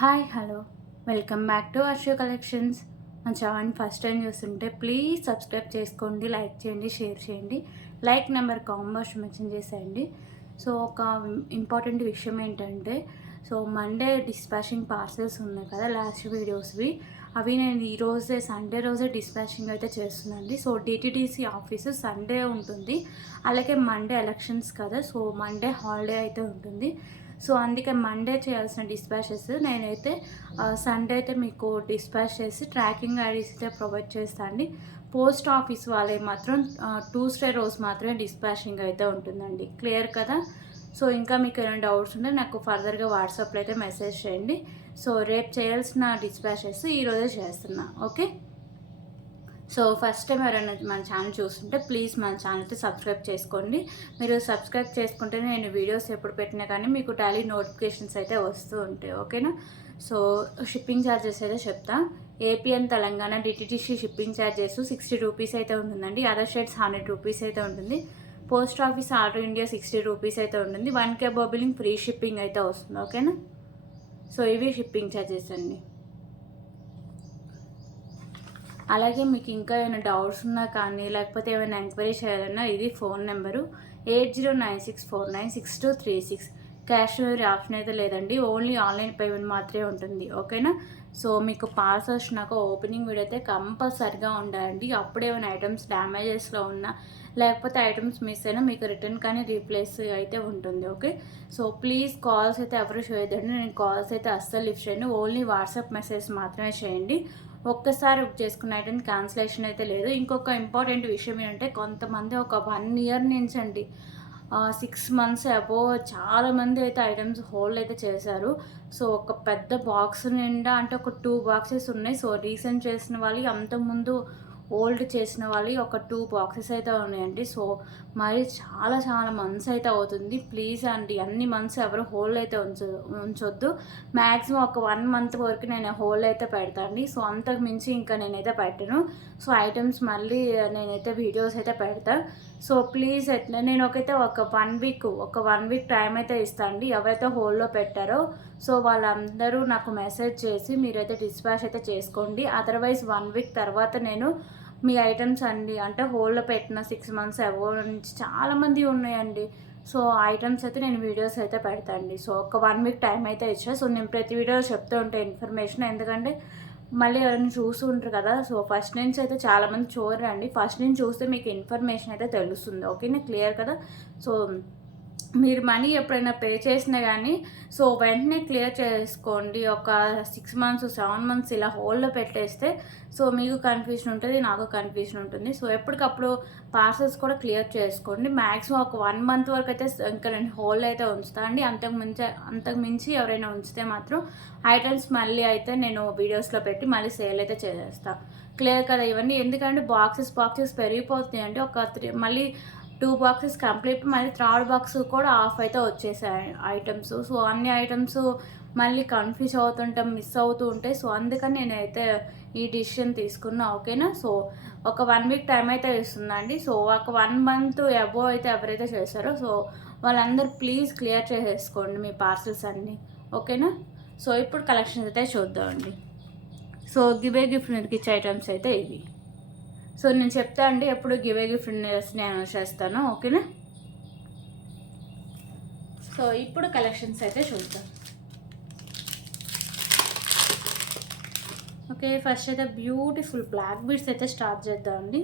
Hi hello welcome back to Varsha collections. మన channel first time చూస్తుంటే please subscribe చేసుకోండి, like చేయండి, share చేయండి. లైక్ నెంబర్ కాంబోస్ మెన్షన్ చేసేయండి. సో ఒక ఇంపార్టెంట్ విషయం ఏంటంటే, సో మండే డిస్పాచింగ్ పార్సల్స్ ఉన్నాయి కదా లాస్ట్ వీడియోస్వి, అవి నేను ఈరోజే సండే రోజే డిస్పాచింగ్ అయితే చేస్తున్నాండి. సో డిటిడిసి ఆఫీసు సండే ఉంటుంది, అలాగే మండే ఎలక్షన్స్ కదా, సో మండే హాలిడే అయితే ఉంటుంది. సో అందుకే మండే చేయాల్సిన డిస్పాచెస్ నేనైతే సండే అయితే మీకు డిస్పాచ్ చేసి ట్రాకింగ్ ఐడీస్ అయితే ప్రొవైడ్ చేస్తాను అండి. పోస్ట్ ఆఫీస్ వాళ్ళే మాత్రం ట్యూస్డే రోజు మాత్రమే డిస్పాచింగ్ అయితే ఉంటుందండి. క్లియర్ కదా? సో ఇంకా మీకు ఏమైనా డౌట్స్ ఉంటే నాకు ఫర్దర్గా వాట్సాప్లో అయితే మెసేజ్ చేయండి. సో రేపు చేయాల్సిన డిస్పాచెస్ ఈరోజే చేస్తున్నా. ఓకే. సో ఫస్ట్ టైం ఎవరైనా మన ఛానల్ చూస్తుంటే ప్లీజ్ మన ఛానల్కి సబ్స్క్రైబ్ చేసుకోండి. మీరు సబ్స్క్రైబ్ చేసుకుంటే నేను వీడియోస్ ఎప్పుడు పెట్టినా కానీ మీకు డైలీ నోటిఫికేషన్స్ అయితే వస్తూ ఉంటాయి. ఓకేనా? సో షిప్పింగ్ ఛార్జెస్ అయితే చెప్తా. AP and Telangana DTDC shipping charges 60 rupees అయితే ఉంటుందండి. అదర్ స్టేట్స్ 100 రూపీస్ అయితే ఉంటుంది. Post office all India 60 rupees అయితే ఉంటుంది. 1K బిల్లింగ్ ఫ్రీ షిప్పింగ్ అయితే వస్తుంది. ఓకేనా? సో ఇవి షిప్పింగ్ ఛార్జెస్ అండి. అలాగే మీకు ఇంకా ఏమైనా డౌట్స్ ఉన్నా కానీ లేకపోతే ఏమైనా ఎంక్వైరీ చేయాలన్నా ఇది phone number 8096496236. Cash delivery option అయితే లేదండి, ఓన్లీ ఆన్లైన్ పేమెంట్ మాత్రమే ఉంటుంది. ఓకేనా? సో మీకు పార్సల్ వచ్చినాక ఓపెనింగ్ వీడియో అయితే కంపల్సరిగా ఉండాలండి. అప్పుడే ఏమైనా ఐటమ్స్ డ్యామేజెస్లో ఉన్నా లేకపోతే ఐటమ్స్ మిస్ అయినా మీకు రిటర్న్ కానీ రీప్లేస్ అయితే ఉంటుంది. ఓకే. సో ప్లీజ్ కాల్స్ అయితే ఎవరు చేయొద్దండి. నేను కాల్స్ అయితే అస్సలు లిఫ్ట్ చేయను, ఓన్లీ వాట్సాప్ మెసేజ్ మాత్రమే చేయండి. ఒక్కసారి బుక్ చేసుకున్న ఐటమ్ క్యాన్సిలేషన్ అయితే లేదు. ఇంకొక ఇంపార్టెంట్ విషయం ఏంటంటే, కొంతమంది ఒక 1 ఇయర్ నుంచి అండి 6 మంత్స్ అబోవ్ చాలామంది అయితే ఐటమ్స్ హోల్డ్ అయితే చేశారు. సో ఒక పెద్ద బాక్స్ నిండా అంటే ఒక 2 బాక్సెస్ ఉన్నాయి. సో రీసెంట్ చేసిన వాళ్ళు, అంతకుముందు ఓల్డ్ చేసిన వాళ్ళు ఒక 2 బాక్సెస్ అయితే ఉన్నాయండి. సో మరి చాలా చాలా మంత్స్ అయితే అవుతుంది. ప్లీజ్ అండి, అన్ని మంత్స్ ఎవరు హోల్డ్ అయితే ఉంచొద్దు. మ్యాక్సిమం ఒక 1 మంత్ వరకు నేను హోల్డ్ అయితే పెడతాను. సో అంతకు మించి ఇంకా నేనైతే పెట్టను. సో ఐటమ్స్ మళ్ళీ నేనైతే వీడియోస్ అయితే పెడతాను. సో ప్లీజ్ ఎట్లా నేను ఒక 1 వీక్ టైం అయితే ఇస్తాను అండి. ఎవరైతే హోల్డ్లో పెట్టారో సో వాళ్ళందరూ నాకు మెసేజ్ చేసి మీరైతే డిస్పాచ్ అయితే చేసుకోండి. అదర్వైజ్ 1 వీక్ తర్వాత నేను మీ ఐటమ్స్ అండి అంటే హోల్డ్లో పెట్టిన 6 మంత్స్ అబోవ్ నుంచి చాలామంది ఉన్నాయండి. సో ఐటమ్స్ అయితే నేను వీడియోస్ అయితే పెడతాండి. సో ఒక 1 వీక్ టైం అయితే ఇచ్చా. సో నేను ప్రతి వీడియో చెప్తూ ఉంటాను ఇన్ఫర్మేషన్, ఎందుకంటే మళ్ళీ ఎవరైనా చూస్తూ ఉంటారు కదా. సో ఫస్ట్ నుంచి అయితే చాలామంది చూడరండి. ఫస్ట్ నుంచి చూస్తే మీకు ఇన్ఫర్మేషన్ అయితే తెలుస్తుంది. ఓకేనా? క్లియర్ కదా? సో మీరు మనీ ఎప్పుడైనా పే చేసినా కానీ సో వెంటనే క్లియర్ చేసుకోండి. ఒక 6 మంత్స్ 7 మంత్స్ ఇలా హోల్డ్లో పెట్టేస్తే సో మీకు కన్ఫ్యూజన్ ఉంటుంది, నాకు కన్ఫ్యూజన్ ఉంటుంది. సో ఎప్పటికప్పుడు పార్సల్స్ కూడా క్లియర్ చేసుకోండి. మ్యాక్సిమం ఒక 1 మంత్ వరకు అయితే ఇంకా నేను హోల్డ్ అయితే ఉంచుతాను అండి. అంతకు మించి ఎవరైనా ఉంచితే మాత్రం ఐటమ్స్ మళ్ళీ అయితే నేను వీడియోస్లో పెట్టి మళ్ళీ సేల్ అయితే చేసేస్తాను. క్లియర్ కదా ఇవన్నీ? ఎందుకంటే బాక్సెస్ పెరిగిపోతున్నాయి అంటే మళ్ళీ 2 బాక్సెస్ కంప్లీట్, మళ్ళీ 3rd బాక్స్ కూడా ఆఫ్ అయితే వచ్చేసాయి ఐటమ్స్. సో అన్ని ఐటమ్స్ మళ్ళీ కన్ఫ్యూజ్ అవుతుంటాం, మిస్ అవుతూ ఉంటాయి. సో అందుకని నేనైతే ఈ డిసిషన్ తీసుకున్నా. ఓకేనా? సో ఒక 1 వీక్ టైం అయితే ఇస్తుందండి. సో ఒక 1 మంత్ అబోవ్ అయితే ఎవరైతే చేశారో సో వాళ్ళందరూ ప్లీజ్ క్లియర్ చేసేసుకోండి మీ పార్సల్స్ అన్నీ. ఓకేనా? సో ఇప్పుడు కలెక్షన్స్ అయితే చూద్దామండి. సో గిఫ్ట్ ఇచ్చే ఐటమ్స్ అయితే ఇవి. సో నేను చెప్తా అండి, ఎప్పుడు గిఫ్ట్ నేను చేస్తాను. ఓకేనా? సో ఇప్పుడు కలెక్షన్స్ అయితే చూద్దాం. ఓకే, ఫస్ట్ అయితే బ్యూటిఫుల్ బ్లాక్ బీడ్స్ అయితే స్టార్ట్ చేద్దామండి.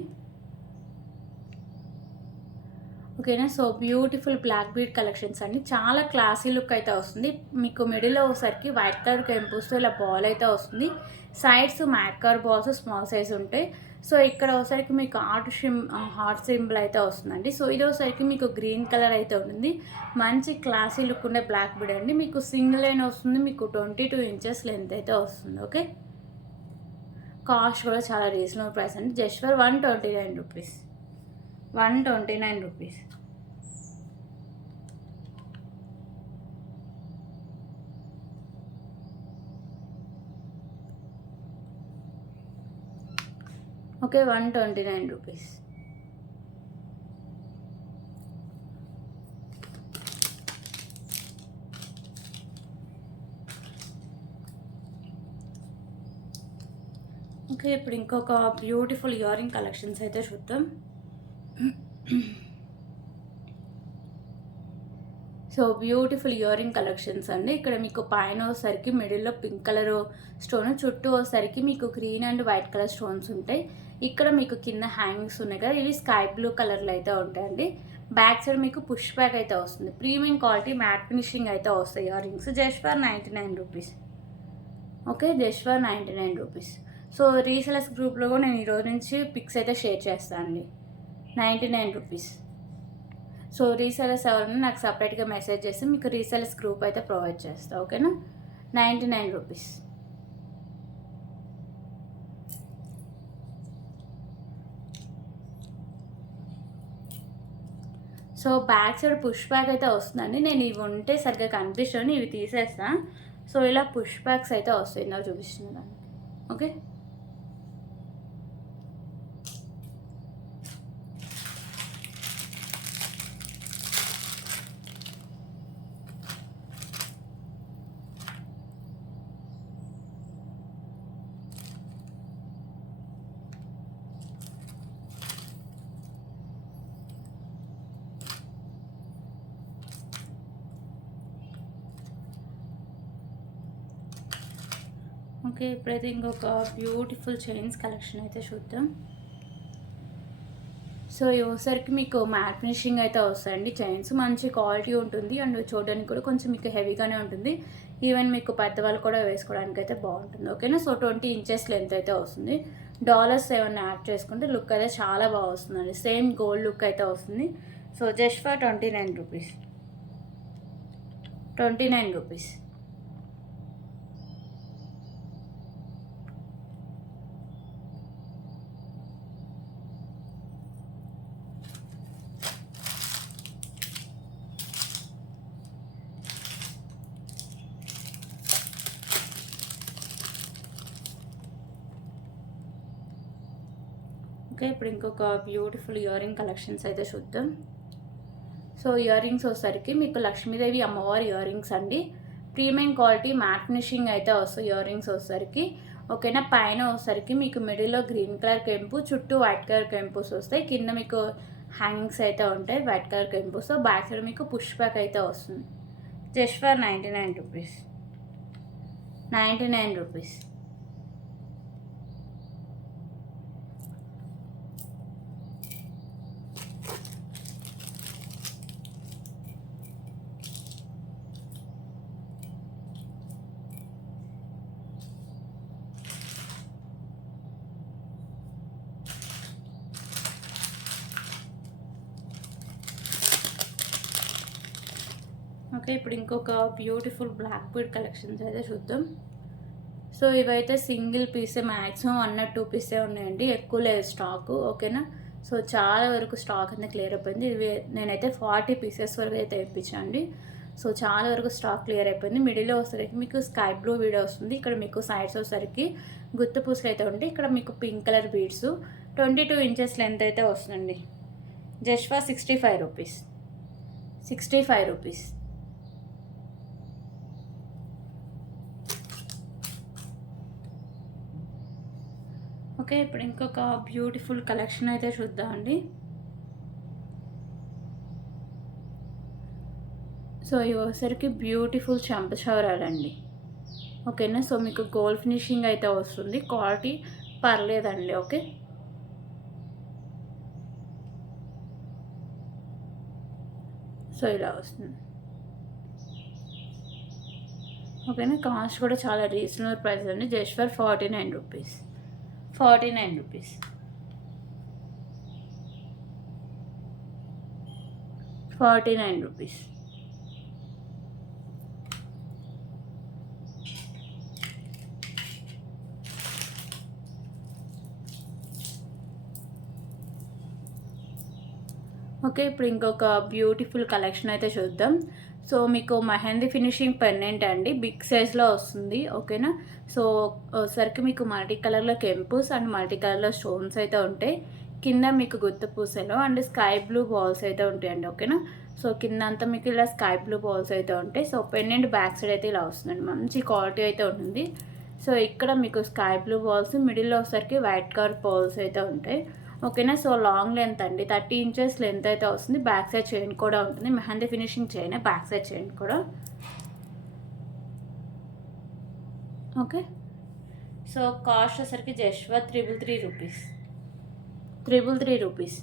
ఓకేనా? So beautiful black bead collections అండి. చాలా క్లాసీ లుక్ అయితే వస్తుంది. మీకు మిడిల్లో ఒకసారికి వైట్ కలర్ కెంపుస్తో ఇలా బాల్ అయితే వస్తుంది. సైడ్స్ మ్యాక్కర్ బాల్స్ స్మాల్ సైజ్ ఉంటాయి. సో ఇక్కడ ఒకసారికి మీకు హార్ట్ సింబల్ అయితే వస్తుందండి. సో ఇది ఒకసారికి మీకు గ్రీన్ కలర్ అయితే ఉంటుంది. మంచి క్లాసీ లుక్ ఉండే బ్లాక్ బీడ్ అండి. మీకు సింగిల్ లైన్ వస్తుంది. మీకు 22 ఇంచెస్ లెంత్ అయితే వస్తుంది. ఓకే, కాస్ట్ కూడా చాలా రీజనబుల్ ప్రైస్ అండి. Just for 129 rupees. 129 rupees. Okay, 129 rupees. Okay, ఇప్పుడు ఇంకొక బ్యూటిఫుల్ ఇయర్ రింగ్ కలెక్షన్స్ అయితే చూద్దాం. So beautiful ear ring collections అండి. ఇక్కడ మీకు పైన వచ్చేసరికి మిడిల్లో పింక్ కలర్ స్టోన్, చుట్టూ వచ్చేసరికి మీకు green and white colour stones ఉంటాయి. ఇక్కడ మీకు కింద హ్యాంగింగ్స్ ఉన్నాయి కదా, ఇవి స్కై బ్లూ కలర్లో అయితే ఉంటాయండి. బ్యాక్ సైడ్ మీకు పుష్ బ్యాక్ అయితే వస్తుంది. ప్రీమియం క్వాలిటీ మ్యాట్ ఫినిషింగ్ అయితే వస్తాయి ear rings. Just for 99 rupees. Okay, just for 99 rupees. So resellers గ్రూప్లో కూడా నేను ఈరోజు నుంచి పిక్స్ అయితే షేర్ చేస్తాను అండి. 99 రూపీస్. సో రీసెలర్స్ ఎవరైనా నాకు సపరేట్గా మెసేజ్ చేసి మీకు రీసెలర్స్ గ్రూప్ అయితే ప్రొవైడ్ చేస్తా. ఓకేనా, 99 rupees. So back side push back అయితే వస్తుందండి. నేను ఇవి ఉంటే సరిగ్గా కనిపిస్తాను, ఇవి తీసేస్తాను. సో ఇలా పుష్ బ్యాక్స్ అయితే వస్తాయి, నాకు చూపిస్తున్నాను. ఓకే, ఓకే, ఇప్పుడైతే ఇంకొక బ్యూటిఫుల్ చైన్స్ కలెక్షన్ అయితే చూద్దాం. సో ఇవసరికి మీకు మ్యాట్ ఫినిషింగ్ అయితే వస్తాయండి. చైన్స్ మంచి క్వాలిటీ ఉంటుంది అండ్ చూడడానికి కూడా కొంచెం మీకు హెవీగానే ఉంటుంది. ఈవెన్ మీకు పెద్దవాళ్ళు కూడా వేసుకోవడానికి అయితే బాగుంటుంది. ఓకేనా, సో 20 ఇంచెస్ లెంత్ అయితే వస్తుంది. డాలర్స్ ఏమైనా యాడ్ చేసుకుంటే లుక్ అయితే చాలా బాగా వస్తుందండి. సేమ్ గోల్డ్ లుక్ అయితే వస్తుంది. So just for 29 rupees. 29 rupees. Okay, ఇప్పుడు ఇంకొక బ్యూటిఫుల్ ఇయర్ రింగ్ కలెక్షన్స్ అయితే చూద్దాం. సో ఇయర్ రింగ్స్ వచ్చేసరికి మీకు లక్ష్మీదేవి అమ్మవారి ఇయర్ రింగ్స్ అండి. ప్రీమియం క్వాలిటీ మ్యాట్ ఫినిషింగ్ అయితే వస్తాయి ఇయర్ రింగ్స్ వచ్చేసరికి. ఓకేనా, పైన వచ్చేసరికి మీకు మిడిల్లో గ్రీన్ కలర్ కెంపు, చుట్టూ వైట్ కలర్ కెంపుస్ వస్తాయి. కింద మీకు హ్యాంగింగ్స్ అయితే ఉంటాయి వైట్ కలర్ కెంపుస్. బ్యాక్ సైడ్ మీకు పుష్ బ్యాక్ అయితే వస్తుంది. Just for 99 rupees. 99 rupees. Okay, ఇప్పుడు ఇంకొక బ్యూటిఫుల్ బ్లాక్ బీడ్ కలెక్షన్స్ అయితే చూద్దాం. సో ఇవైతే సింగిల్ పీసే, మ్యాక్సిమం 1 or 2 పీసే ఉన్నాయండి, ఎక్కువ లేదు స్టాకు. ఓకేనా, సో చాలా వరకు స్టాక్ అనేది క్లియర్ అయిపోయింది. ఇవి నేనైతే 40 పీసెస్ వరకు అయితే తెప్పించండి. సో చాలా వరకు స్టాక్ క్లియర్ అయిపోయింది. మిడిల్లో వచ్చేసరికి మీకు స్కై బ్లూ వీడియో వస్తుంది. ఇక్కడ మీకు సైడ్స్ వచ్చేసరికి గుత్త పూసలు అయితే ఉంటాయి. ఇక్కడ మీకు pink colour beads 22 inches length అయితే వస్తుందండి. Just for 65 rupees. 65 rupees. Okay, ఇప్పుడు ఇంకొక బ్యూటిఫుల్ కలెక్షన్ అయితే చూద్దామండి. సో ఇవసరికి బ్యూటిఫుల్ చెంపచౌరాలండి. ఓకేనా, సో మీకు గోల్డ్ ఫినిషింగ్ అయితే వస్తుంది. క్వాలిటీ పర్లేదండి. ఓకే, సో ఇలా వస్తుంది. ఓకేనా, కాస్ట్ కూడా చాలా రీజనబుల్ ప్రైస్ అండి. Just for 49 rupees. 49 rupees. 49 rupees. Okay, ఇప్పుడు ఇంకొక బ్యూటిఫుల్ కలెక్షన్ అయితే చూద్దాం. సో మీకు మెహందీ ఫినిషింగ్ పెండెంట్ అండి, బిగ్ సైజ్లో వస్తుంది. ఓకేనా, సో సరికి మీకు మల్టీ కలర్లో కెంపుస్ అండ్ మల్టీ కలర్లో స్టోన్స్ అయితే ఉంటాయి. కింద మీకు గుత్త పూసలు అండ్ స్కై బ్లూ బాల్స్ అయితే ఉంటాయండి. ఓకేనా, సో కింద అంతా మీకు ఇలా స్కై బ్లూ బాల్స్ అయితే ఉంటాయి. సో పెండెంట్ బ్యాక్ సైడ్ అయితే ఇలా వస్తుందండి, మంచి క్వాలిటీ అయితే ఉంటుంది. సో ఇక్కడ మీకు స్కై బ్లూ బాల్స్, మిడిల్లో వచ్చేసరికి వైట్ కలర్ బాల్స్ అయితే ఉంటాయి. ఓకేనా. సో లాంగ్ లెంత్ అండి, 30 ఇంచెస్ లెంత్ అయితే వస్తుంది. బ్యాక్ సైడ్ చైన్ కూడా ఉంటుంది, mehndi finishing chain, back side chain కూడా. ఓకే. సో కాస్ట్ వచ్చేసరికి just for 333 rupees. 333 rupees.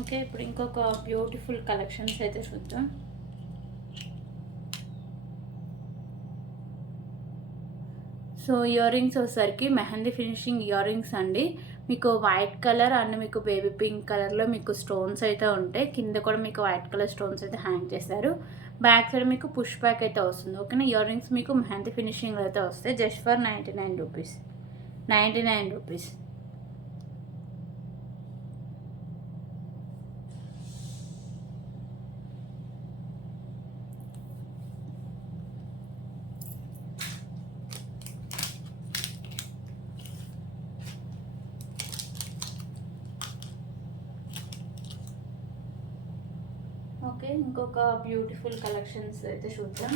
Okay, ఇప్పుడు ఇంకొక బ్యూటిఫుల్ కలెక్షన్స్ అయితే చూద్దాం. సో ఇయర్ రింగ్స్ వచ్చేసరికి మెహందీ ఫినిషింగ్ ఇయర్ రింగ్స్ అండి. మీకు వైట్ కలర్ అండ్ మీకు బేబీ పింక్ కలర్లో మీకు స్టోన్స్ అయితే ఉంటాయి. కింద కూడా మీకు వైట్ కలర్ స్టోన్స్ అయితే హ్యాంగ్ చేశారు. బ్యాక్ సైడ్ మీకు పుష్ బ్యాక్ అయితే వస్తుంది. ఓకేనా. ఇయర్ రింగ్స్ మీకు మెహందీ ఫినిషింగ్ అయితే వస్తాయి. Just for 99 rupees. 99 rupees. Okay, ఇంకొక బ్యూటిఫుల్ కలెక్షన్స్ అయితే చూద్దాం.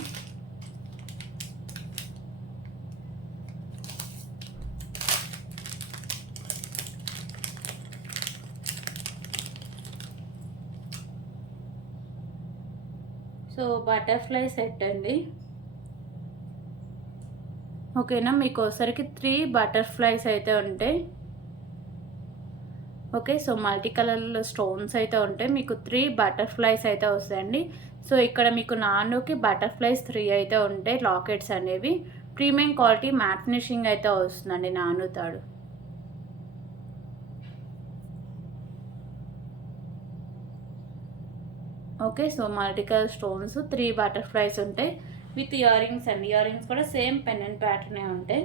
సో బటర్ఫ్లై సెట్ అండి. ఓకేనా. మీకు ఒకసారికి 3 బటర్ఫ్లైస్ అయితే ఉంటాయి. ఓకే. సో మల్టీ కలర్లో స్టోన్స్ అయితే ఉంటాయి. మీకు 3 బటర్ఫ్లైస్ అయితే వస్తాయండి. సో ఇక్కడ మీకు నానుకి బటర్ఫ్లైస్ 3 అయితే ఉంటాయి. లాకెట్స్ అనేవి ప్రీమియం క్వాలిటీ మ్యాట్ ఫినిషింగ్ అయితే వస్తుందండి నాను తాడు. Okay. So multi colour stones 3 butterflies ఉంటాయి విత్ ఇయర్ రింగ్స్ అండి. ఇయర్ రింగ్స్ కూడా సేమ్ పెండెంట్ ప్యాటర్నే ఉంటాయి.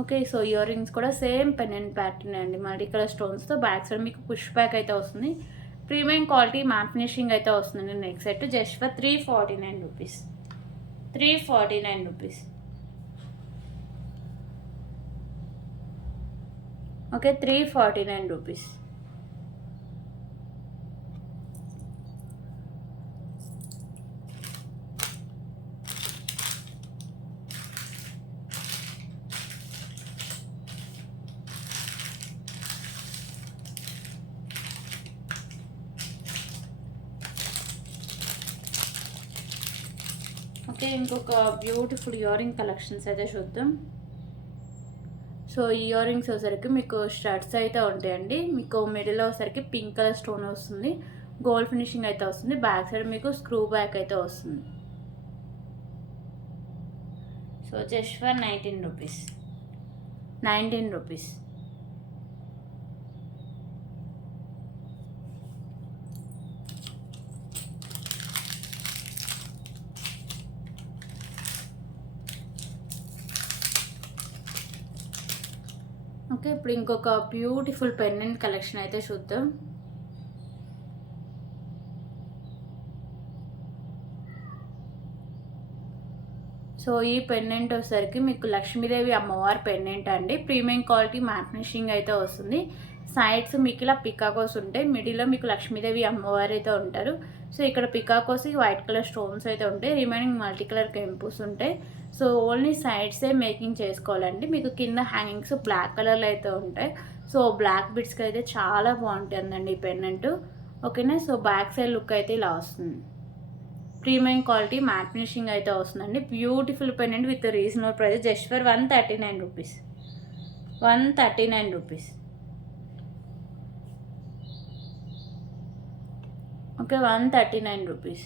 ఓకే. సో ఇయర్ రింగ్స్ కూడా సేమ్ పెండెంట్ ప్యాటర్న్ అండి, మల్టీ కలర్ స్టోన్స్తో. బ్యాక్ సైడ్ మీకు పుష్ బ్యాక్ అయితే వస్తుంది. ప్రీమియం క్వాలిటీ మ్యాట్ ఫినిషింగ్ అయితే వస్తుందండి. Next set just for 349 rupees. 349 rupees. Okay, 349 rupees. Okay, ఇంకొక బ్యూటిఫుల్ ఇయర్ రింగ్ కలెక్షన్స్ అయితే చూద్దాం. సో ఇయర్ రింగ్స్ వచ్చేసరికి మీకు స్టడ్స్ అయితే ఉంటాయండి. మీకు మిడిల్లో వచ్చేసరికి పింక్ కలర్ స్టోన్ వస్తుంది, గోల్డ్ ఫినిషింగ్ అయితే వస్తుంది. బ్యాక్ సైడ్ మీకు స్క్రూ బ్యాక్ అయితే వస్తుంది. So just for 19 rupees. 19 rupees. Okay, ఇప్పుడు ఇంకొక బ్యూటిఫుల్ పెండెంట్ కలెక్షన్ అయితే చూద్దాం. సో ఈ పెండెంట్ వచ్చేసరికి మీకు లక్ష్మీదేవి అమ్మవారి పెండెంట్ అండి. ప్రీమియం క్వాలిటీ మ్యాట్ ఫినిషింగ్ అయితే వస్తుంది. సైడ్స్ మీకు ఇలా పికాకోస్ ఉంటాయి. మిడిల్లో మీకు లక్ష్మీదేవి అమ్మవారు అయితే ఉంటారు. సో ఇక్కడ పికాకోస్ వైట్ కలర్ స్టోన్స్ అయితే ఉంటాయి. రిమైనింగ్ మల్టీ కలర్ కెంపుస్ ఉంటాయి. సో ఓన్లీ సైడ్సే మేకింగ్ చేసుకోవాలండి. మీకు కింద హ్యాంగింగ్స్ బ్లాక్ కలర్లో అయితే ఉంటాయి. సో బ్లాక్ బిట్స్కి అయితే చాలా బాగుంటుందండి ఈ పెండెంట్. ఓకేనా. సో బ్యాక్ సైడ్ లుక్ అయితే ఇలా వస్తుంది. ప్రీమియం క్వాలిటీ మ్యాట్ ఫినిషింగ్ అయితే వస్తుందండి. Beautiful pendant with reasonable price just for 139 rupees. 139 rupees. Okay, 139 rupees.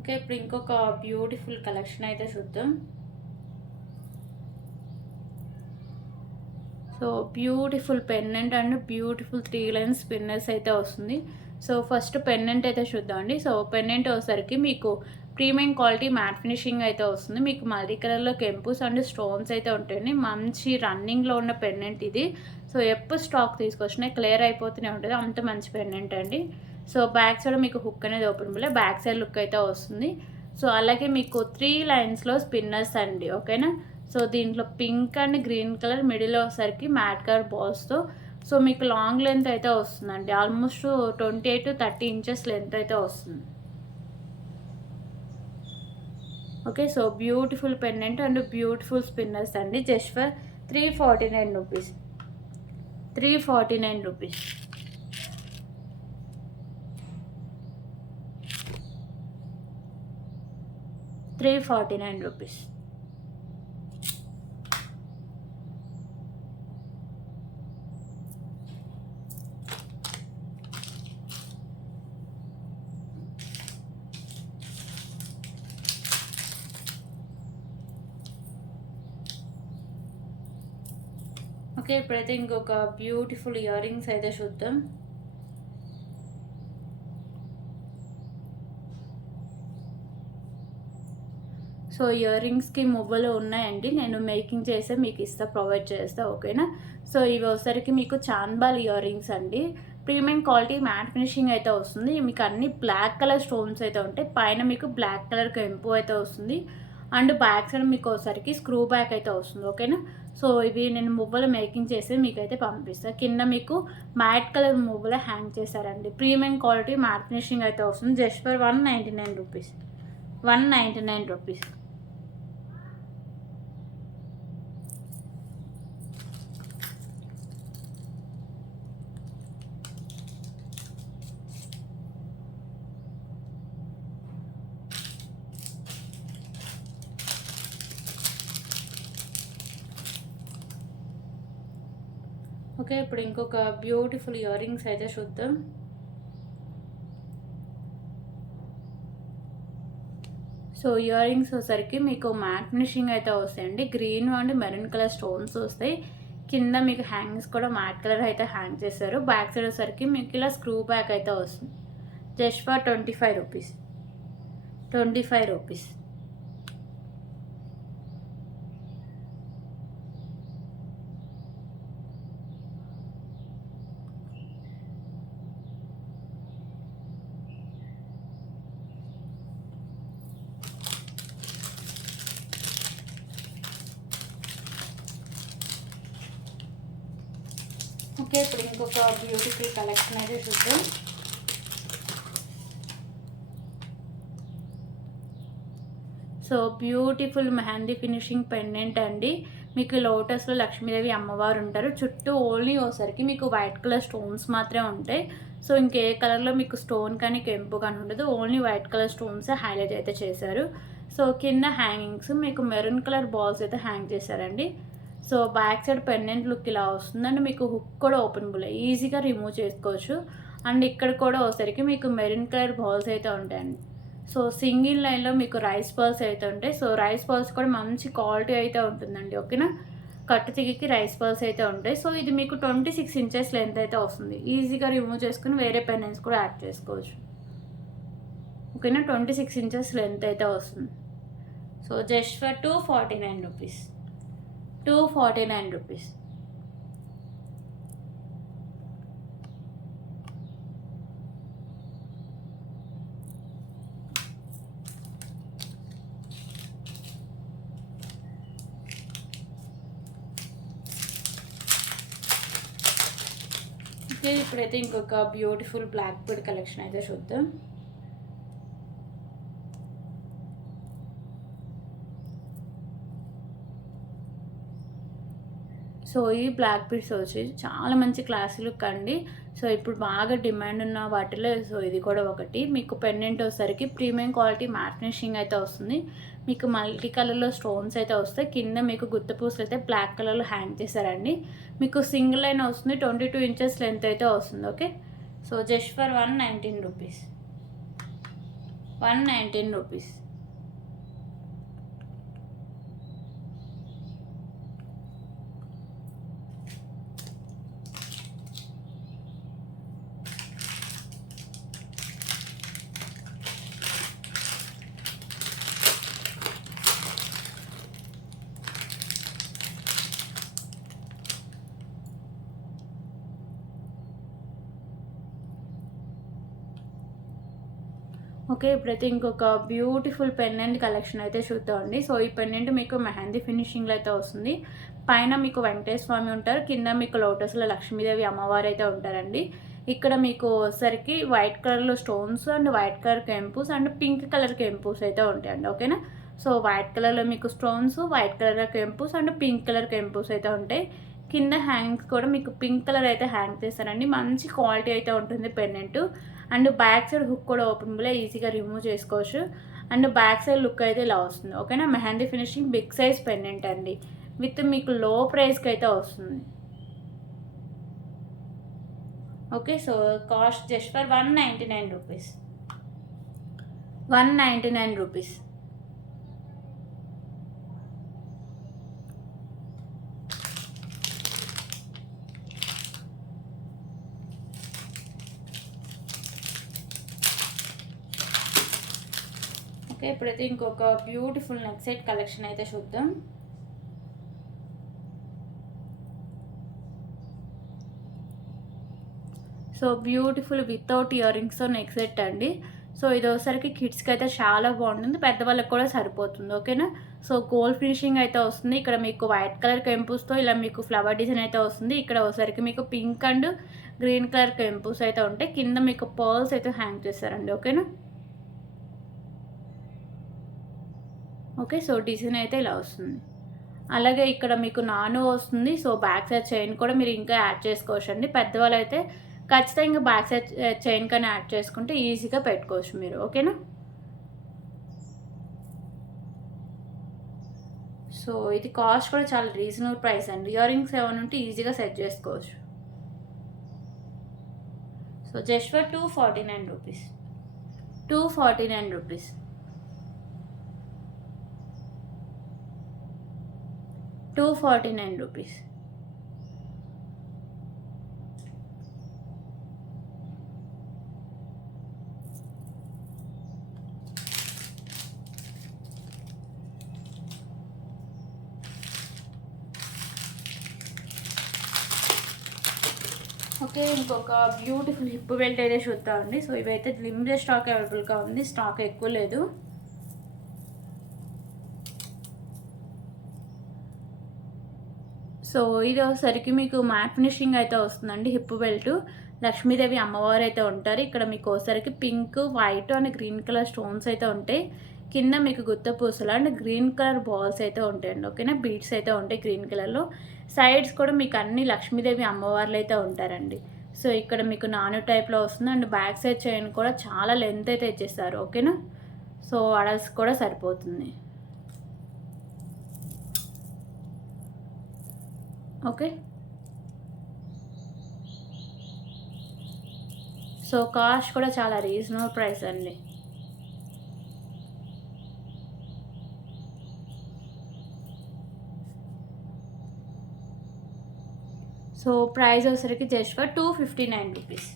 Okay, ఇప్పుడు ఇంకొక బ్యూటిఫుల్ కలెక్షన్ అయితే చూద్దాం. So beautiful pendant and beautiful 3 line spinners అయితే వస్తుంది. సో ఫస్ట్ పెండెంట్ అయితే చూద్దామండి. సో పెండెంట్ వచ్చేసరికి మీకు ప్రీమియం క్వాలిటీ మ్యాట్ ఫినిషింగ్ అయితే వస్తుంది. మీకు మల్టీ కలర్లో కెంపుస్ అండ్ స్టోన్స్ అయితే ఉంటాయండి. మంచి రన్నింగ్లో ఉన్న పెండెంట్ ఇది. సో ఎప్పుడు స్టాక్ తీసుకొచ్చినా క్లియర్ అయిపోతూనే ఉంటుంది, అంత మంచి పెండెంట్ అండి. సో బ్యాక్ సైడ్ మీకు హుక్ అనేది open bull, back side look అయితే వస్తుంది. సో అలాగే మీకు 3 లైన్స్లో స్పిన్నర్స్ అండి, ఓకేనా. సో దీంట్లో pink and green colour middle వచ్చేసరికి మ్యాట్ కలర్ బాల్స్తో. సో మీకు లాంగ్ లెంత్ అయితే వస్తుందండి, ఆల్మోస్ట్ 28 to 30 ఇంచెస్ లెంత్ అయితే వస్తుంది. Okay, so beautiful pendant and beautiful spinners అండి. Just for 349 rupees. 349 rupees. Rupees. Okay, ఇప్పుడైతే ఇంకొక బ్యూటిఫుల్ ఇయర్ రింగ్స్ అయితే చూద్దాం. సో ఇయర్ రింగ్స్కి మువ్వలు ఉన్నాయండి, నేను మేకింగ్ చేస్తే మీకు ప్రొవైడ్ చేస్తా, ఓకేనా. సో ఇవి వచ్చేసరికి మీకు చాన్బాల్ ఇయర్ రింగ్స్ అండి. ప్రీమియం క్వాలిటీ మ్యాట్ ఫినిషింగ్ అయితే వస్తుంది. మీకు అన్ని బ్లాక్ కలర్ స్టోన్స్ అయితే ఉంటాయి, పైన మీకు బ్లాక్ కలర్ కెంపు అయితే వస్తుంది. అండ్ బ్యాక్ సైడ్ మీకు ఒకసారికి స్క్రూ బ్యాక్ అయితే వస్తుంది, ఓకేనా. సో ఇవి నేను మువ్వలు మేకింగ్ చేసి మీకైతే పంపిస్తాను. కింద మీకు మ్యాట్ కలర్ మువ్వలు హ్యాంగ్ చేశారండి. ప్రీమియం క్వాలిటీ మ్యాట్ ఫినిషింగ్ అయితే వస్తుంది. Just for 199 rupees. 199 rupees. Okay, ఇప్పుడు ఇంకొక బ్యూటిఫుల్ ఇయర్ రింగ్స్ అయితే చూద్దాం. సో ఇయర్ రింగ్స్ వచ్చేసరికి మీకు మ్యాట్ ఫినిషింగ్ అయితే వస్తాయండి. Green and maroon colour stones వస్తాయి. కింద మీకు హ్యాంగ్స్ కూడా మ్యాట్ కలర్ అయితే హ్యాంగ్ చేశారు. బ్యాక్ సైడ్ వచ్చేసరికి మీకు ఇలా స్క్రూ బ్యాక్ అయితే వస్తుంది. Just for 25 rupees. 25 rupees. Okay, ఇప్పుడు ఇంకొక బ్యూటిఫుల్ కలెక్షన్ అయితే చూద్దాం. So beautiful mehndi finishing pendant అండి. మీకు లోటస్లో లక్ష్మీదేవి అమ్మవారు ఉంటారు. చుట్టూ ఓన్లీ ఓసరికి మీకు వైట్ కలర్ స్టోన్స్ మాత్రమే ఉంటాయి. సో ఇంకే కలర్లో మీకు స్టోన్ కానీ కెంపు కానీ ఉండదు, only white colour stones highlight అయితే చేశారు. సో కింద హ్యాంగింగ్స్ మీకు మెరూన్ కలర్ బాల్స్ అయితే హ్యాంగ్ చేశారండి. So back side pendant look ఇలా వస్తుంది. అండ్ మీకు హుక్ కూడా ఓపెనబుల్, ఈజీగా రిమూవ్ చేసుకోవచ్చు. అండ్ ఇక్కడ కూడా వచ్చేసరికి మీకు మెరూన్ కలర్ బాల్స్ అయితే ఉంటాయండి. సో సింగిల్ లైన్లో మీకు రైస్ బాల్స్ అయితే ఉంటాయి. సో రైస్ బాల్స్ కూడా మంచి క్వాలిటీ అయితే ఉంటుందండి, ఓకేనా. కట్టు తిగికి రైస్ బాల్స్ అయితే ఉంటాయి. సో ఇది మీకు 26 ఇంచెస్ లెంత్ అయితే వస్తుంది. ఈజీగా రిమూవ్ చేసుకుని వేరే పెండెంట్స్ కూడా యాడ్ చేసుకోవచ్చు, ఓకేనా. 26 ఇంచెస్ లెంత్ అయితే వస్తుంది. So just for 249 rupees. 249 rupees. Okay, ఇప్పుడైతే ఇంకొక బ్యూటిఫుల్ బ్లాక్ బీడ్ కలెక్షన్ అయితే చూద్దాం. సో ఈ బ్లాక్ బీడ్స్ వచ్చి చాలా మంచి క్లాస్ లుక్ అండి. సో ఇప్పుడు బాగా డిమాండ్ ఉన్న వాటిలో సో ఇది కూడా ఒకటి. మీకు పెండెంట్ వచ్చేసరికి ప్రీమియం క్వాలిటీ మ్యాట్ ఫినిషింగ్ అయితే వస్తుంది. మీకు మల్టీ కలర్లో స్టోన్స్ అయితే వస్తాయి. కింద మీకు గుత్త పూసలు అయితే బ్లాక్ కలర్లో హ్యాంగ్ చేశారండి. మీకు సింగిల్ లైన్ వస్తుంది, 22 ఇంచెస్ లెంత్ అయితే వస్తుంది, okay. So just for 119 rupees. 119 rupees. Okay, ఇప్పుడైతే ఇంకొక బ్యూటిఫుల్ పెండెంట్ కలెక్షన్ అయితే చూద్దామండి. సో ఈ పెండెంట్ మీకు మెహందీ ఫినిషింగ్లో అయితే వస్తుంది. పైన మీకు వెంకటేశ్వర స్వామి ఉంటారు, కింద మీకు లోటస్లో లక్ష్మీదేవి అమ్మవారు అయితే ఉంటారండి. ఇక్కడ మీకు వచ్చేసరికి వైట్ కలర్లో స్టోన్స్ అండ్ వైట్ కలర్ కెంపుస్ అండ్ పింక్ కలర్ కెంపుస్ అయితే ఉంటాయండి. ఓకేనా, సో వైట్ కలర్లో మీకు స్టోన్స్, వైట్ కలర్లో కెంపుస్ అండ్ పింక్ కలర్ కెంపుస్ అయితే ఉంటాయి. కింద హ్యాంగ్స్ కూడా మీకు పింక్ కలర్ అయితే హ్యాంగ్ చేస్తారండి. మంచి క్వాలిటీ అయితే ఉంటుంది pendant. And back side hook కూడా ఓపెనబుల్, ఈజీగా రిమూవ్ చేసుకోవచ్చు. అండ్ బ్యాక్ సైడ్ లుక్ అయితే ఇలా వస్తుంది. ఓకేనా, mehndi finishing big size pendant అండి, విత్ మీకు లో ప్రైస్కి అయితే వస్తుంది. Okay, so cost just for 199 rupees. 199 rupees. Okay, ఇప్పుడైతే ఇంకొక బ్యూటిఫుల్ నెక్ సెట్ కలెక్షన్ అయితే చూద్దాం. సో బ్యూటిఫుల్ వితౌట్ ఇయర్ రింగ్స్తో నెక్ సెట్ అండి. సో ఇది ఒకసారికి కిడ్స్కి అయితే చాలా బాగుంటుంది, పెద్దవాళ్ళకి కూడా సరిపోతుంది. ఓకేనా, సో గోల్డ్ ఫినిషింగ్ అయితే వస్తుంది. ఇక్కడ మీకు వైట్ కలర్ కెంపుస్తో ఇలా మీకు ఫ్లవర్ డిజైన్ అయితే వస్తుంది. ఇక్కడ ఒకసారికి మీకు పింక్ అండ్ గ్రీన్ కలర్ కెంపుస్ అయితే ఉంటాయి. కింద మీకు పర్ల్స్ అయితే హ్యాంగ్ చేస్తారండి. ఓకేనా, ఓకే, సో డిజైన్ అయితే ఇలా వస్తుంది. అలాగే ఇక్కడ మీకు నాను వస్తుంది. సో బ్యాక్ సైడ్ చైన్ కూడా మీరు ఇంకా యాడ్ చేసుకోవచ్చు అండి. పెద్దవాళ్ళు అయితే ఖచ్చితంగా బ్యాక్ సైడ్ చైన్ కానీ యాడ్ చేసుకుంటే ఈజీగా పెట్టుకోవచ్చు మీరు. ఓకేనా, సో ఇది కాస్ట్ కూడా చాలా రీజనబుల్ ప్రైస్ అండి. ఇయర్ రింగ్స్ ఏమైనా ఉంటే ఈజీగా సెట్ చేసుకోవచ్చు. So just for 249 rupees. 249 rupees. 249 rupees. Okay, ఇంకొక బ్యూటిఫుల్ హిప్ బెల్ట్ అయితే చూద్దామండి. సో ఇవైతే లిమిటెడ్ స్టాక్ అవైలబుల్గా ఉంది, స్టాక్ ఎక్కువ లేదు. సో ఇది ఒకసారికి మీకు మ్యాట్ ఫినిషింగ్ అయితే వస్తుందండి. హిప్ బెల్ట్, లక్ష్మీదేవి అమ్మవారు అయితే ఉంటారు. ఇక్కడ మీకు ఒకసారికి pink, white and green colour stones అయితే ఉంటాయి. కింద మీకు గుత్త పూసలు అండ్ గ్రీన్ కలర్ బాల్స్ అయితే ఉంటాయండి. ఓకేనా, బీడ్స్ అయితే ఉంటాయి గ్రీన్ కలర్లో. సైడ్స్ కూడా మీకు అన్ని లక్ష్మీదేవి అమ్మవార్లు అయితే ఉంటారండి. సో ఇక్కడ మీకు నాను టైప్లో వస్తుంది. అండ్ బ్యాక్ సైడ్ చైన్ కూడా చాలా లెంత్ అయితే ఇచ్చేస్తారు. ఓకేనా, సో అడల్స్ కూడా సరిపోతుంది. ఓకే, సో కాస్ట్ కూడా చాలా రీజనబుల్ ప్రైస్ అండి. సో ప్రైస్ వచ్చేసరికి just for 259 rupees.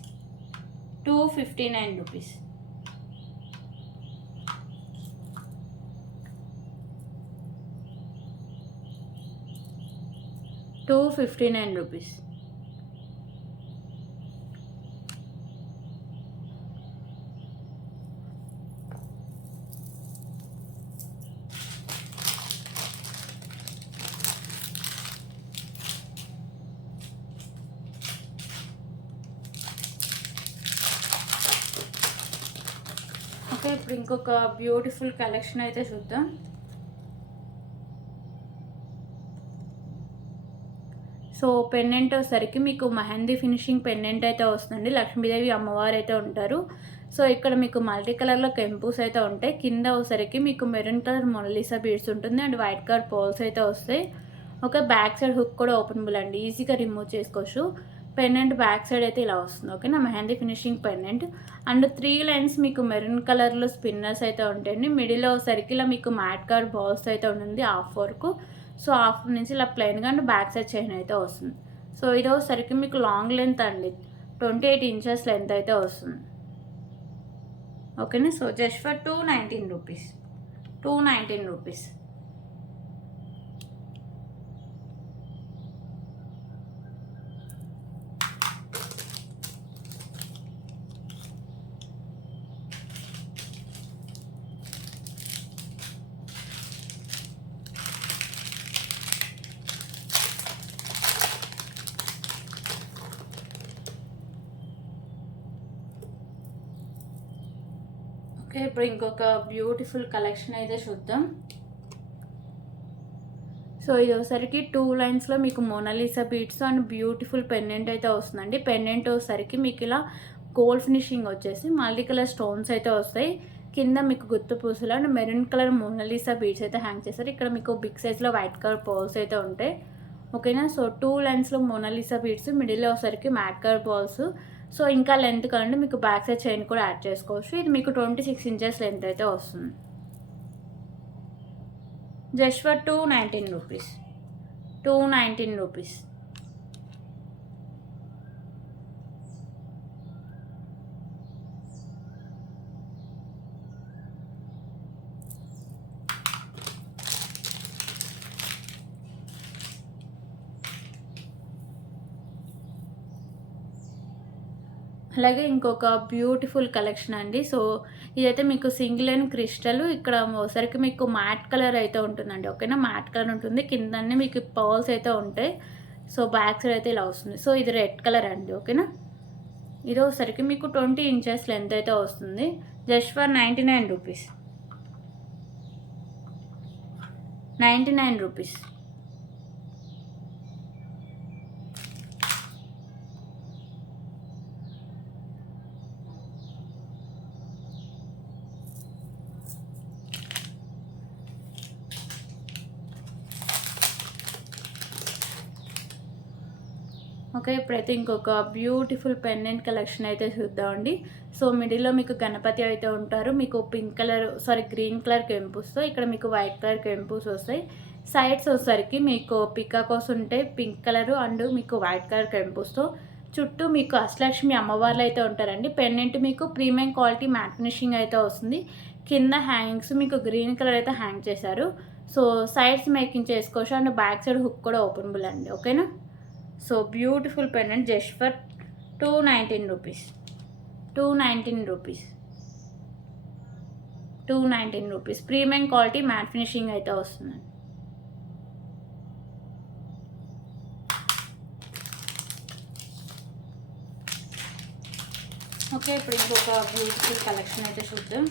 259 rupees. 259 rupees. Okay, ఇప్పుడు ఇంకొక బ్యూటిఫుల్ కలెక్షన్ అయితే చూద్దాం. సో పెండెంట్ వచ్చేసరికి మీకు మెహందీ ఫినిషింగ్ పెండెంట్ అయితే వస్తుందండి. లక్ష్మీదేవి అమ్మవారు అయితే ఉంటారు. సో ఇక్కడ మీకు మల్టీ కలర్లో కెంపుస్ అయితే ఉంటాయి. కింద వచ్చేసరికి మీకు మెరూన్ కలర్ మొనాలిసా బీడ్స్ ఉంటుంది అండ్ వైట్ కలర్ పర్ల్స్ అయితే వస్తాయి. ఒక బ్యాక్ సైడ్ హుక్ కూడా ఓపెనబుల్ అండి, ఈజీగా రిమూవ్ చేసుకోవచ్చు. పెండెంట్ బ్యాక్ సైడ్ అయితే ఇలా వస్తుంది. ఓకేనా, mehndi finishing pendant. And 3 lines మీకు మెరూన్ కలర్లో స్పిన్నర్స్ అయితే ఉంటాయండి. మిడిల్లో సర్కిల్ మీకు మ్యాట్ కార్డ్ బాల్స్ అయితే ఉంటుంది హాఫ్ వరకు. సో హాఫ్ నుంచి ఇలా ప్లెయిన్గా అండ్ బ్యాక్ సైడ్ చైన్ అయితే వస్తుంది. సో ఇది వచ్చేసరికి మీకు లాంగ్ లెంత్ అండి, 28 ఇంచెస్ లెంత్ అయితే వస్తుంది. ఓకేనా, so just for 219 rupees. 219 rupees. Okay, ఇప్పుడు ఇంకొక బ్యూటిఫుల్ కలెక్షన్ అయితే చూద్దాం. సో ఇది వచ్చేసరికి 2 లైన్స్లో మీకు Mona Lisa beads and beautiful pendant అయితే వస్తుందండి. పెండెంట్ వచ్చేసరికి మీకు ఇలా గోల్డ్ ఫినిషింగ్ వచ్చేసి మల్టీ కలర్ స్టోన్స్ అయితే వస్తాయి. కింద మీకు గుత్తు పూసలు and maroon colour Mona Lisa beads అయితే హ్యాంగ్ చేస్తారు. ఇక్కడ మీకు బిగ్ సైజ్లో వైట్ కలర్ పర్ల్స్ అయితే ఉంటాయి. ఓకేనా, సో 2 లైన్స్లో మోనాలిసా బీడ్స్, మిడిల్లో వచ్చేసరికి మ్యాట్ కలర్ బాల్స్. సో ఇంకా లెంత్ కావాలంటే మీకు బ్యాక్ సైడ్ చైన్ కూడా యాడ్ చేసుకోవచ్చు. ఇది మీకు 26 ఇంచెస్ లెంత్ అయితే వస్తుంది. Just for 219 rupees. 219 రూపీస్. అలాగే ఇంకొక బ్యూటిఫుల్ కలెక్షన్ అండి. సో ఇదైతే మీకు సింగిల్ అండ్ క్రిస్టల్, ఇక్కడ ఒకసారికి మీకు మ్యాట్ కలర్ అయితే ఉంటుందండి. ఓకేనా, మ్యాట్ కలర్ ఉంటుంది. కిందనే మీకు పర్ల్స్ అయితే ఉంటాయి. సో బ్యాక్ సైడ్ అయితే ఇలా వస్తుంది. సో ఇది రెడ్ కలర్ అండి. ఓకేనా, ఇది ఒకసారికి మీకు 20 ఇంచెస్ లెంత్ అయితే వస్తుంది. Just for 99 rupees. 99 rupees. Okay, ఇప్పుడైతే ఇంకొక బ్యూటిఫుల్ పెండెంట్ కలెక్షన్ అయితే చూద్దామండి. సో మిడిల్లో మీకు గణపతి అయితే ఉంటారు. మీకు పింక్ కలర్ గ్రీన్ కలర్ కెంపుస్తో, ఇక్కడ మీకు వైట్ కలర్ కెంపుస్ వస్తాయి. సైడ్స్ వచ్చేసరికి మీకు పికాకోస్ ఉంటాయి పింక్ కలర్ అండ్ మీకు వైట్ కలర్ కెంపుస్తో. చుట్టూ మీకు అష్టలక్ష్మి అమ్మవార్లు అయితే ఉంటారండి. పెండెంట్ మీకు ప్రీమియం క్వాలిటీ మ్యాట్ ఫినిషింగ్ అయితే వస్తుంది. కింద హ్యాంగింగ్స్ మీకు గ్రీన్ కలర్ అయితే హ్యాంగ్ చేశారు. సో సైడ్స్ మేకింగ్ చేసుకోవచ్చు అండ్ బ్యాక్ సైడ్ హుక్ కూడా ఓపెనబుల్ అండి. ఓకేనా, so beautiful pendant just for 219 rupees. 219 rupees. 219 rupees. Premium quality matte finishing అయితే వస్తుంది. ఓకే, ఇప్పుడు ఇంకొక బ్యూటిఫుల్ కలెక్షన్ అయితే చూద్దాం.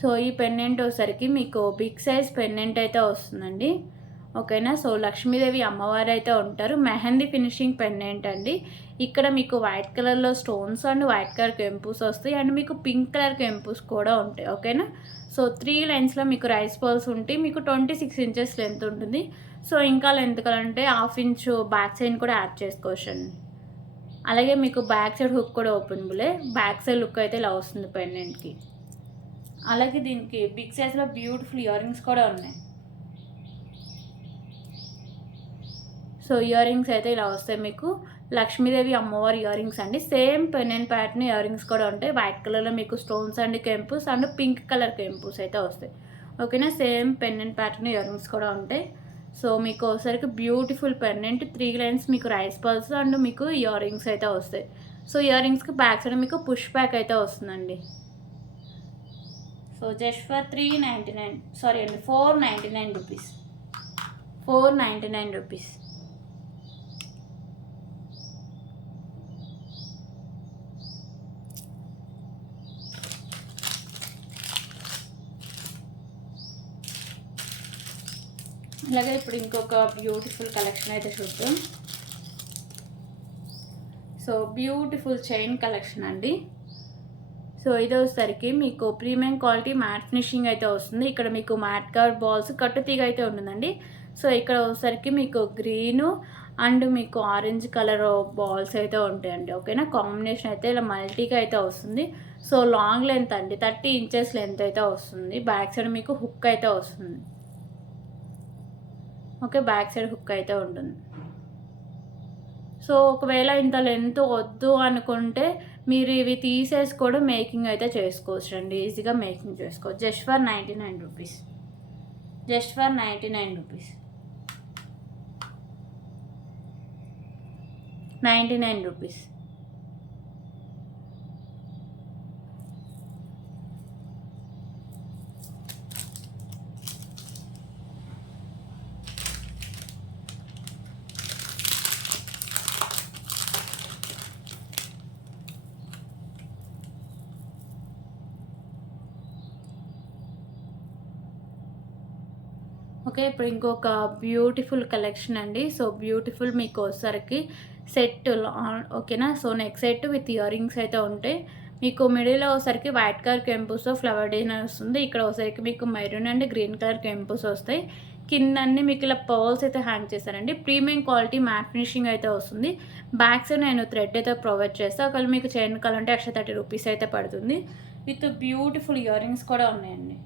సో ఈ పెండెంట్ వచ్చేసరికి మీకు బిగ్ సైజ్ పెండెంట్ అయితే వస్తుందండి. ఓకేనా, సో లక్ష్మీదేవి అమ్మవారు అయితే ఉంటారు. మెహందీ ఫినిషింగ్ పెండెంట్ అండి. ఇక్కడ మీకు వైట్ కలర్లో స్టోన్స్ అండ్ వైట్ కలర్ కెంపుస్ వస్తాయి అండ్ మీకు పింక్ కలర్ కెంపుస్ కూడా ఉంటాయి. ఓకేనా, సో 3 లైన్స్లో మీకు రైస్ పర్ల్స్ ఉంటాయి. మీకు 26 ఇంచెస్ లెంత్ ఉంటుంది. సో ఇంకా లెంత్ కావాలంటే 1/2 ఇంచు బ్యాక్ సైడ్ కూడా యాడ్ చేసుకోవచ్చు అండి. అలాగే మీకు బ్యాక్ సైడ్ హుక్ కూడా ఓపెనబులే. బ్యాక్ సైడ్ లుక్ అయితే ఇలా వస్తుంది పెండెంట్కి. అలాగే దీనికి బిగ్ సైజ్లో బ్యూటిఫుల్ ఇయర్ రింగ్స్ కూడా ఉన్నాయి. సో ఇయర్ రింగ్స్ అయితే ఇలా వస్తాయి మీకు. లక్ష్మీదేవి అమ్మవారి ఇయర్ రింగ్స్ అండి. Same pendant pattern earrings కూడా ఉంటాయి. వైట్ కలర్లో మీకు స్టోన్స్ అండ్ కెంపుస్ అండ్ పింక్ కలర్ కెంపుస్ అయితే వస్తాయి. ఓకేనా, same pendant pattern earrings కూడా ఉంటాయి. సో మీకు ఒకసారికి బ్యూటిఫుల్ పెండెంట్ 3 లైన్స్ మీకు రైస్ పల్స్ అండ్ మీకు ఇయర్ రింగ్స్ అయితే వస్తాయి. సో ఇయర్ రింగ్స్కి బ్యాక్ సైడ్ మీకు పుష్ బ్యాక్ అయితే వస్తుందండి. So just for 499 rupees. 499 rupees. అలాగే ఇప్పుడు ఇంకొక బ్యూటిఫుల్ కలెక్షన్ అయితే చూద్దాం. సో బ్యూటిఫుల్ చైన్ కలెక్షన్ అండి. సో ఇది వచ్చేసరికి మీకు ప్రీమియం క్వాలిటీ మ్యాట్ ఫినిషింగ్ అయితే వస్తుంది. ఇక్కడ మీకు మ్యాట్ కవర్ బాల్స్ కట్టు తీగ అయితే ఉంటుందండి. సో ఇక్కడ వచ్చేసరికి మీకు గ్రీను అండ్ మీకు ఆరెంజ్ కలర్ బాల్స్ అయితే ఉంటాయండి. ఓకేనా, కాంబినేషన్ అయితే ఇలా మల్టీగా అయితే వస్తుంది. సో లాంగ్ లెంత్ అండి, 30 ఇంచెస్ లెంత్ అయితే వస్తుంది. బ్యాక్ సైడ్ మీకు హుక్ అయితే వస్తుంది. ఓకే, బ్యాక్ సైడ్ హుక్ అయితే ఉంటుంది. సో ఒకవేళ ఇంత లెంత్ వద్దు అనుకుంటే మీరు ఇవి తీసేసి కూడా మేకింగ్ అయితే చేసుకోవచ్చు అండి. ఈజీగా మేకింగ్ చేసుకోవచ్చు. Just for 99 rupees. Just for 99 rupees. 99 rupees. Okay, ఇప్పుడు ఇంకొక బ్యూటిఫుల్ కలెక్షన్ అండి. సో బ్యూటిఫుల్ మీకు వచ్చేసరికి సెట్, ఓకేనా. So neck set with ear rings అయితే ఉంటాయి. మీకు మిడిల్లో వచ్చేసరికి వైట్ కలర్ కెంపుస్ ఫ్లవర్ డిజైన్ వస్తుంది. ఇక్కడ వచ్చేసరికి మీకు మెరూన్ అండ్ గ్రీన్ కలర్ కెంపుస్ వస్తాయి. కింద అన్ని మీకు ఇలా పర్ల్స్ అయితే హ్యాంగ్ చేశారండి. ప్రీమియం క్వాలిటీ మ్యాట్ ఫినిషింగ్ అయితే వస్తుంది. బ్యాక్ సైడ్ నేను థ్రెడ్ అయితే ప్రొవైడ్ చేస్తాను. ఒకవేళ మీకు చైన్ కావాలంటే ఎక్స్ట్రా 30 రూపీస్ అయితే పడుతుంది. విత్ బ్యూటిఫుల్ ఇయర్ రింగ్స్ కూడా ఉన్నాయండి.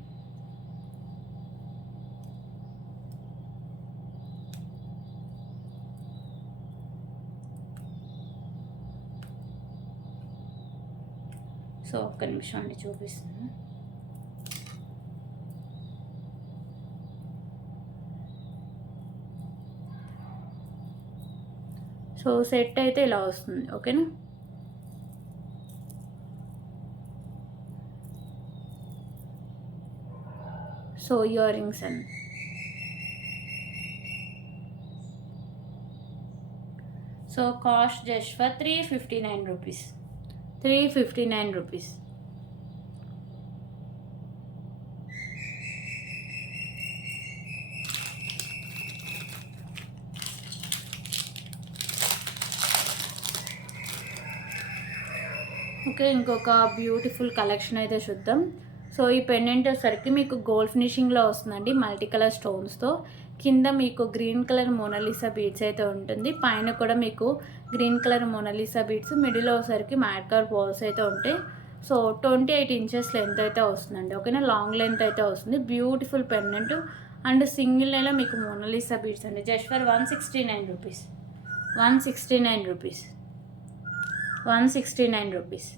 సో ఒక్క నిమిషం అండి, చూపిస్తాను. సో సెట్ అయితే ఇలా వస్తుంది. ఓకేనా, సో ఇయర్ రింగ్స్ అండి. So cost just for 359 rupees. 359 rupees. Okay, ఇంకొక బ్యూటిఫుల్ కలెక్షన్ అయితే చూద్దాం. సో ఈ పెండెంట్ వచ్చేసరికి మీకు గోల్డ్ ఫినిషింగ్లో వస్తుందండి, మల్టీ కలర్ స్టోన్స్తో. కింద మీకు గ్రీన్ కలర్ మోనాలిసా బీడ్స్ అయితే ఉంటుంది. పైన కూడా మీకు గ్రీన్ కలర్ మోనాలిసా బీడ్స్, మిడిల్లో వచ్చేసరికి మ్యాట్ కలర్ బాల్స్ అయితే ఉంటాయి. సో 28 ఇంచెస్ లెంత్ అయితే వస్తుందండి. ఓకేనా, లాంగ్ లెంత్ అయితే వస్తుంది. బ్యూటిఫుల్ పెండెంట్ అండ్ సింగిల్ నెల మీకు మోనాలిసా బీడ్స్ అండి. Just for 169 rupees. 169 rupees. 169 rupees.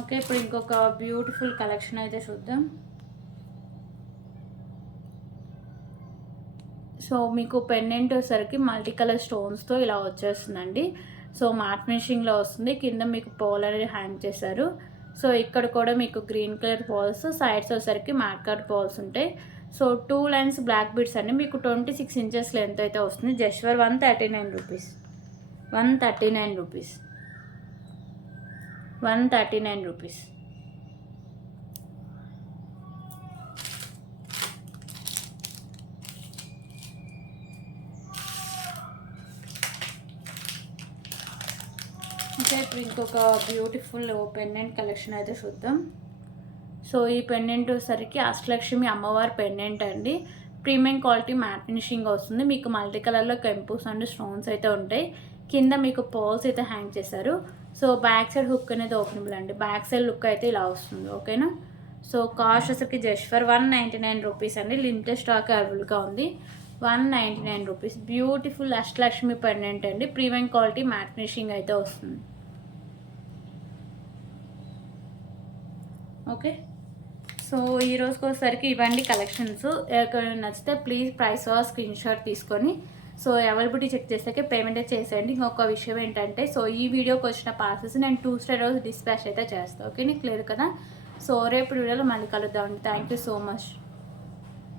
Okay, ఇప్పుడు ఇంకొక బ్యూటిఫుల్ కలెక్షన్ అయితే చూద్దాం. సో మీకు పెండెంట్ వచ్చేసరికి మల్టీ కలర్ స్టోన్స్తో ఇలా వచ్చేస్తుందండి. సో మ్యాట్ ఫినిషింగ్లో వస్తుంది. కింద మీకు పోల్ అనేది హ్యాంగ్ చేశారు. సో ఇక్కడ కూడా మీకు గ్రీన్ కలర్ బాల్స్, సైడ్స్ వచ్చేసరికి మ్యాట్ కలర్ బాల్స్ ఉంటాయి. సో 2 లైన్స్ బ్లాక్ బీడ్స్ అండి. మీకు 26 ఇంచెస్ లెంత్ అయితే వస్తుంది. Just for 139 rupees. 139 rupees. 139 rupees. Okay, ఇప్పుడు ఇంకొక బ్యూటిఫుల్ పెండెంట్ కలెక్షన్ అయితే చూద్దాం. సో ఈ పెండెంట్ వచ్చేసరికి అష్టలక్ష్మి అమ్మవారి పెండెంట్ అండి. ప్రీమియం క్వాలిటీ మ్యాట్ ఫినిషింగ్ వస్తుంది. మీకు మల్టీ కలర్లో కెంపుస్ అండ్ స్టోన్స్ అయితే ఉంటాయి. కింద మీకు పోల్స్ అయితే హ్యాంగ్ చేశారు. సో బ్యాక్ సైడ్ హుక్ అనేది ఓపెనబుల్ అండి. బ్యాక్ సైడ్ లుక్ అయితే ఇలా వస్తుంది. ఓకేనా, సో కాస్ట్ వచ్చేసరికి జస్ట్ ఫర్ 199 రూపీస్ అండి. లిమిటెడ్ స్టాక్ అవైలబుల్గా ఉంది. 199 రూపీస్. బ్యూటిఫుల్ అష్టలక్ష్మి పెండెంట్ అండి. ప్రీమియం క్వాలిటీ మ్యాట్ ఫినిషింగ్ అయితే వస్తుంది. ఓకే, సో ఈ రోజుకి వచ్చేసరికి ఇవ్వండి కలెక్షన్స్. ఎవరికైనా నచ్చితే ప్లీజ్ ప్రైస్ స్క్రీన్ షాట్ తీసుకొని సో అవైలబిలిటీ చెక్ చేసాకే పేమెంట్ చేసేయండి. ఇంకొక విషయం ఏంటంటే, సో ఈ వీడియోకి వచ్చిన పార్సెస్ నేను 2 స్టార్ రోజు డిస్పాచ్ అయితే చేస్తాను. ఓకే, నీకు క్లియర్ కదా. సో రేపు వీడియోలో మళ్ళీ కలుద్దామండి. Thank you so much.